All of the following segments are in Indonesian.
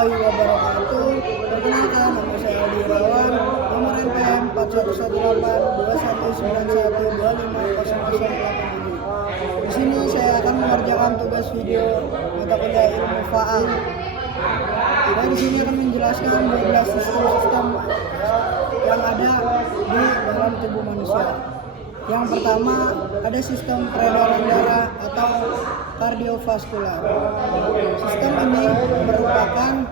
warahmatullahi wabarakatuh. Perkenalkan, nama saya Aldi Irawan, nomor NPM 41182191250087. Di sini saya akan mengerjakan tugas video mata kuliah ilmu faal. Kita di sini akan menjelaskan 12 sistem yang ada di dalam tubuh manusia. Yang pertama, ada sistem peredaran darah atau kardiovaskular. Sistem ini merupakan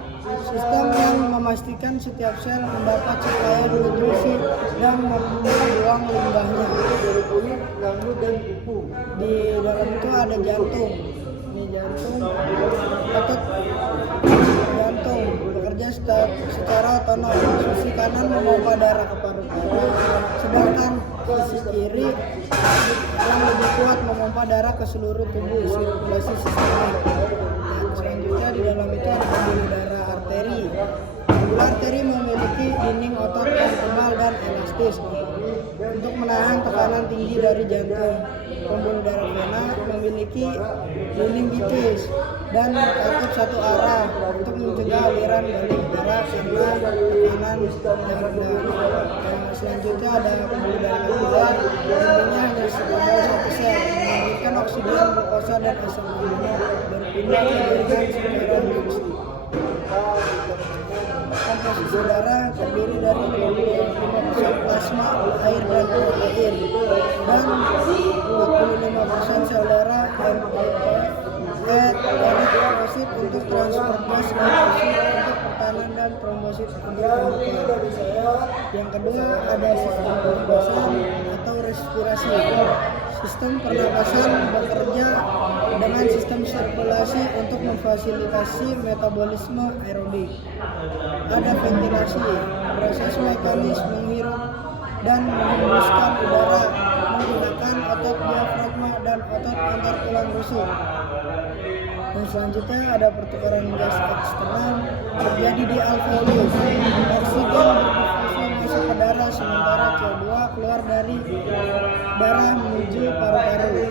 sistem yang memastikan setiap sel mendapat suplai nutrisi dan membuang limbahnya. Di dalam itu ada jantung. Ini jantung, otot jantung bekerja secara otonom. Sisi kanan memompa darah ke paru-paru, sedangkan sisi kiri yang lebih kuat memompa darah ke seluruh tubuh, sirkulasi sistemik. Selanjutnya di dalam itu ada pembuluh darah arteri. Pembuluh arteri memiliki dinding otot yang tebal dan elastis untuk menahan tekanan tinggi dari jantung. Pembuluh darah vena memiliki dinding tipis dan katup satu arah untuk mencegah aliran balik darah karena tekanan yang rendah. Selanjutnya ada pembuluh darah kapiler, dindingnya hanya setebal satu sel, mengalirkan oksigen, glukosa dan asam amino berpindah ke jaringan secara drastis. Komposisi darah terdiri dari 55% plasma, air dan protein, dan 45% sel darah eritrosit untuk transport gas, untuk pertahanan dan trombosit untuk pembukaan. Yang kedua ada sistem pernapasan atau respirasi. Sistem pernapasan bekerja dengan sistem sirkulasi untuk memfasilitasi metabolisme aerobik. Ada ventilasi, proses mekanis menghirup dan menghembuskan udara menggunakan otot diafragma dan otot antar tulang rusuk. Dan selanjutnya ada pertukaran gas eksternal terjadi di alveolus. Oksigen berdifusi masuk ke darah sementara CO2 keluar dari darah menuju paru-paru.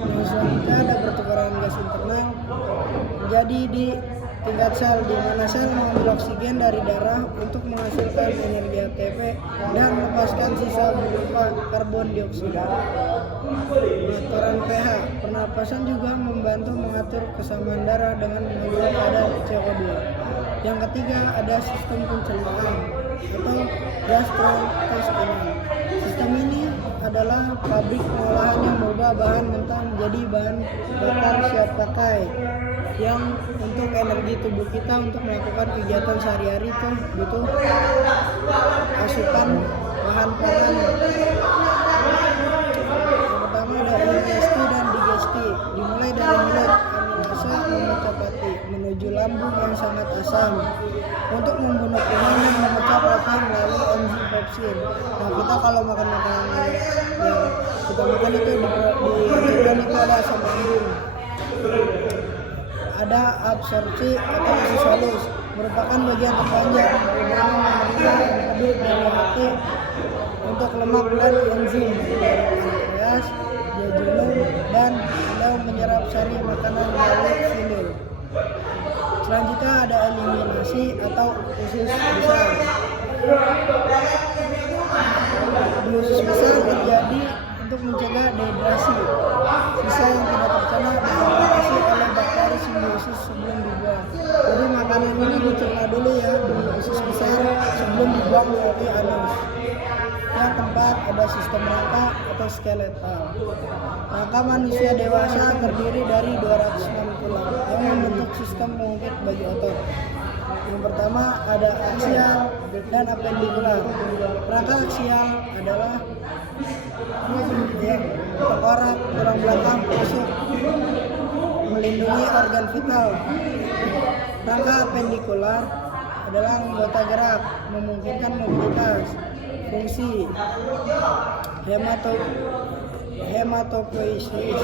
Dan selanjutnya ada pertukaran gas internal terjadi di tingkat sel, di mana sel mengambil oksigen dari darah untuk menghasilkan energi ATP dan melepaskan sisa berupa karbon dioksida. Pengaturan pH, pernapasan juga membantu mengatur kesamaan darah dengan mengatur kadar CO2. Yang ketiga ada sistem pencernaan atau gastrointestinal. Sistem ini adalah pabrik pengolahan yang mengubah bahan mentah menjadi bahan bakar siap pakai, yang untuk energi tubuh kita untuk melakukan kegiatan sehari-hari itu butuh asupan bahan pangan. Yang pertama ada ingesti dan digesti, dimulai dari mulut, amilasa memecah menuju lambung yang sangat asam untuk membunuh kuman yang memecah protein melalui enzim pepsin. Nah, kita kalau makan makanan yang kita makan itu dihasilkan itu ada asam lambung. Ada absorpsi atau usus halus, merupakan bagian terpanjang yang menerima empedu dari hati untuk lemak dan enzim. Pankreas, jejunum, dan beliau menyerap sari makanan melalui sindel. Selanjutnya ada eliminasi atau usus besar. Di usus besar terjadi untuk mencegah dehidrasi. Sisa yang tidak tercerna difermentasi oleh bakteri simbiosis sebelum dibuang. Jadi makanan ini dicerna dulu ya di usus besar sebelum dibuang melalui anus. Yang keempat ada sistem rangka atau skeletal. Rangka manusia dewasa terdiri dari 206 tulang yang membentuk sistem pengungkit bagi otot. Yang pertama ada aksial dan apendikular. Rangka aksial adalah tengkorak, tulang belakang, tusuk, melindungi organ vital. Rangka apendikular adalah anggota gerak, memungkinkan mobilitas, fungsi, hematopoiesis.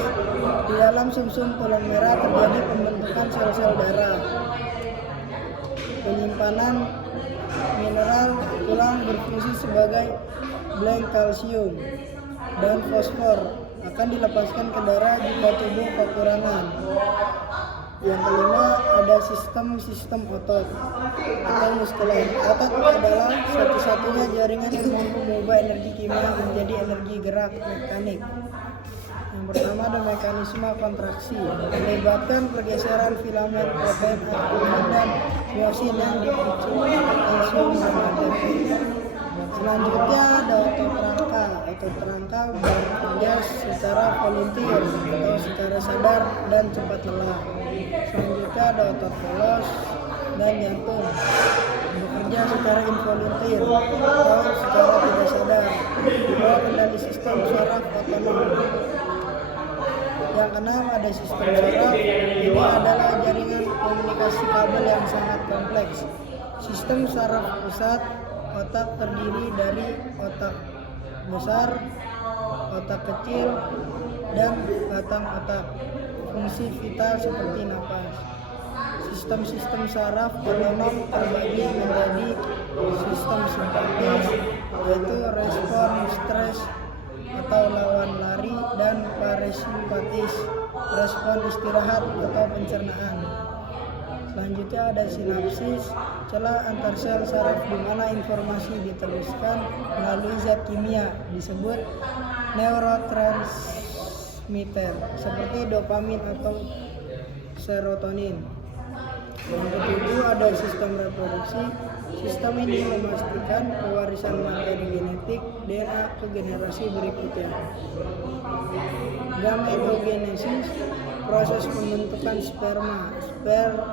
Di dalam sumsum tulang merah terjadi pembentukan sel-sel darah. Penyimpanan mineral tulang berfungsi sebagai blank kalsium dan fosfor akan dilepaskan ke darah jika tubuh kekurangan. Yang kelima ada sistem otot atau muskuler. Otot adalah satu-satunya jaringan yang mampu mengubah energi kimia menjadi energi gerak mekanik. Yang pertama ada mekanisme kontraksi, melibatkan pergeseran filamen protein, albumin, dan myosin yang dipicu enzim materi. Selanjutnya ada otot rangka. Otot rangka bekerja secara volunteer atau secara sadar dan cepat lelah. Selanjutnya ada otot polos dan jantung, bekerja secara involunteer atau secara tidak sadar di bawah kendali sistem saraf otonom. Yang keenam ada sistem saraf. Ini adalah jaringan komunikasi kabel yang sangat kompleks. Sistem saraf pusat otak terdiri dari otak besar, otak kecil, dan batang otak. Fungsi vital seperti napas. Sistem-sistem saraf otonom terbagi menjadi sistem simpatis, yaitu respon stres atau lawan lari, dan parasimpatis, respon istirahat atau pencernaan. Selanjutnya ada sinapsis, celah antar sel saraf di mana informasi diteruskan melalui zat kimia disebut neurotransmitter seperti dopamin atau serotonin. Yang ketujuh ada sistem reproduksi. Sistem ini memastikan pewarisan materi genetik DNA ke generasi berikutnya. Gametogenesis, proses pembentukan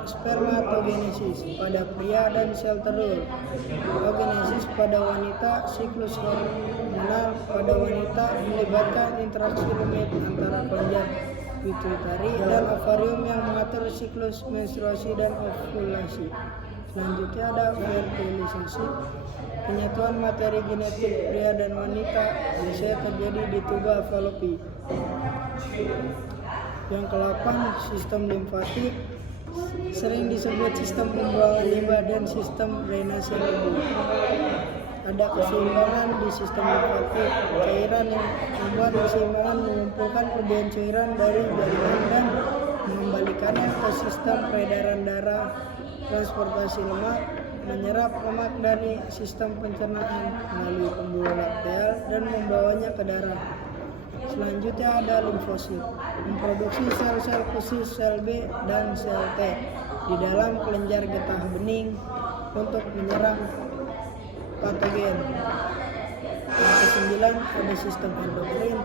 spermatogenesis pada pria dan sel telur. Oogenesis pada wanita, siklus hormonal pada wanita melibatkan interaksi rumit antara kelenjar pituitari dan ovarium yang mengatur siklus menstruasi dan ovulasi. Selanjutnya ada fertilisasi, penyatuan materi genetik pria dan wanita biasanya terjadi di tuba Fallopi. Yang ke-8 sistem limfatik, sering disebut sistem pembuangan limbah dan sistem drainase tubuh. Ada keseimbangan di sistem limfatik, cairan yang membuat keseimbangan mengumpulkan kelebihan cairan dari jaringan dan mengembalikannya ke sistem peredaran darah. Transportasi lemak, menyerap lemak dari sistem pencernaan melalui pembuluh lakteal dan membawanya ke darah. Selanjutnya ada limfosit, memproduksi sel-sel khusus sel B dan sel T di dalam kelenjar getah bening untuk menyerang patogen. Yang ke-9 ada sistem endokrin.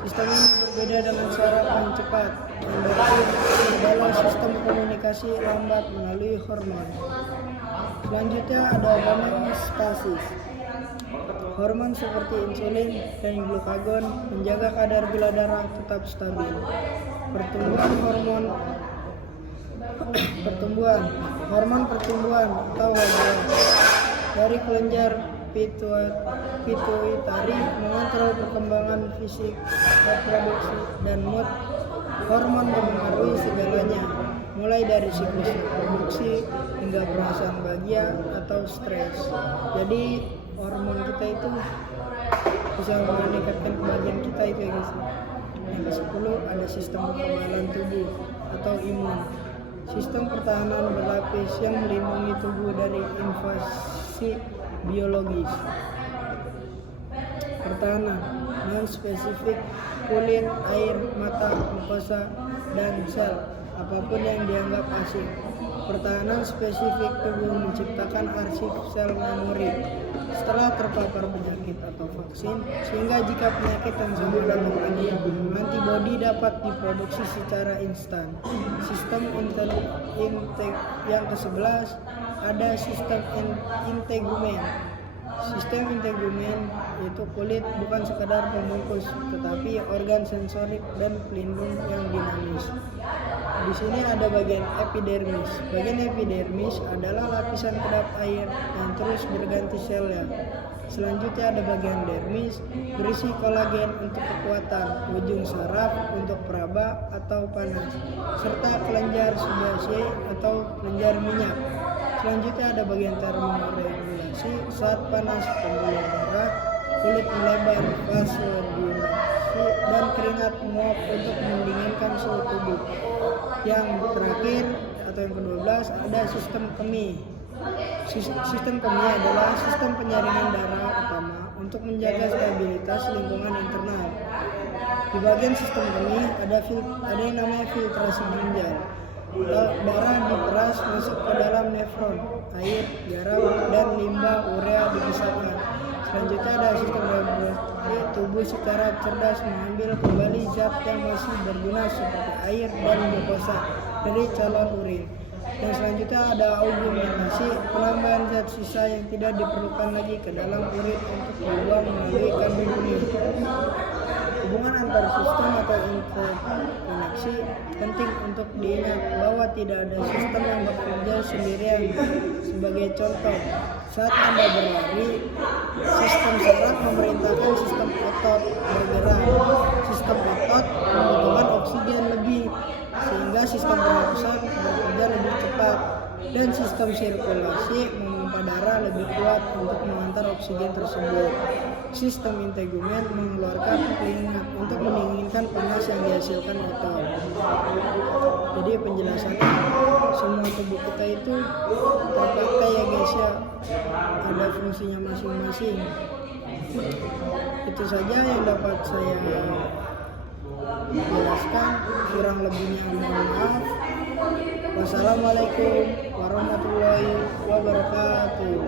Sistem ini berbeda dengan saraf yang cepat. Endokrin adalah sistem komunikasi lambat melalui hormon. Selanjutnya ada homeostasis. Hormon seperti insulin dan glukagon menjaga kadar gula darah tetap stabil. Hormon pertumbuhan atau hormon dari kelenjar pituitari mengontrol perkembangan fisik, reproduksi, dan mood. Hormon mempengaruhi segalanya, mulai dari siklus reproduksi hingga perasaan bahagia atau stres. Jadi hormon kita itu bisa meningkatkan kebahagiaan kita itu ya guys. Yang ke-10 ada sistem kekebalan tubuh atau imun. Sistem pertahanan berlapis yang melindungi tubuh dari invasi biologis. Pertahanan non spesifik, kulit, air, mata, mukosa, dan sel, apapun yang dianggap asing. Pertahanan spesifik tubuh menciptakan arsip sel memori setelah terpapar penyakit atau vaksin, sehingga jika penyakit yang sama datang lagi, antibodi dapat diproduksi secara instan. Sistem yang ke-11 ada sistem integumen. Sistem integumen yaitu kulit bukan sekadar pembungkus, tetapi organ sensorik dan pelindung yang dinamis. Di sini ada bagian epidermis. Bagian epidermis adalah lapisan kedap air yang terus berganti selnya. Selanjutnya ada bagian dermis, berisi kolagen untuk kekuatan, ujung saraf untuk peraba atau panas, serta kelenjar sebaceae atau kelenjar minyak. Selanjutnya ada bagian termoregulasi, saat panas pembuluh darah, kulit melebar, vasodilasi, dan keringat menguap untuk mendinginkan suhu tubuh. Yang terakhir atau yang ke-12 ada sistem kemih. Sistem kemih adalah sistem penyaringan darah utama untuk menjaga stabilitas lingkungan internal. Di bagian sistem kemih ada yang namanya filtrasi ginjal. Darah diperas masuk ke dalam nefron, air, garam, dan limbah urea dipisahkan. Selanjutnya ada sistem reproduksi. Tubuh secara cerdas mengambil kembali zat yang masih berguna seperti air dan glukosa dari calon urin. Dan selanjutnya ada augmentasi, penambahan zat sisa yang tidak diperlukan lagi ke dalam urin untuk dibuang melalui kandung urin. Hubungan antar sistem atau interkoneksi penting untuk diingat bahwa tidak ada sistem yang bekerja sendirian. Sebagai contoh, saat Anda berlari, sistem saraf memerintahkan sistem otot bergerak. Sistem otot membutuhkan oksigen lebih, sehingga sistem pernapasan bekerja lebih cepat, dan sistem sirkulasi memompa darah lebih kuat untuk mengantar oksigen tersebut. Sistem integumen mengeluarkan keringat untuk mendinginkan panas yang dihasilkan otot. Jadi penjelasannya, semua tubuh kita itu terpakai ya guys ya, ada fungsinya masing-masing. Itu saja yang dapat saya jelaskan, kurang lebihnya mohon maaf. Wassalamualaikum warahmatullahi wabarakatuh.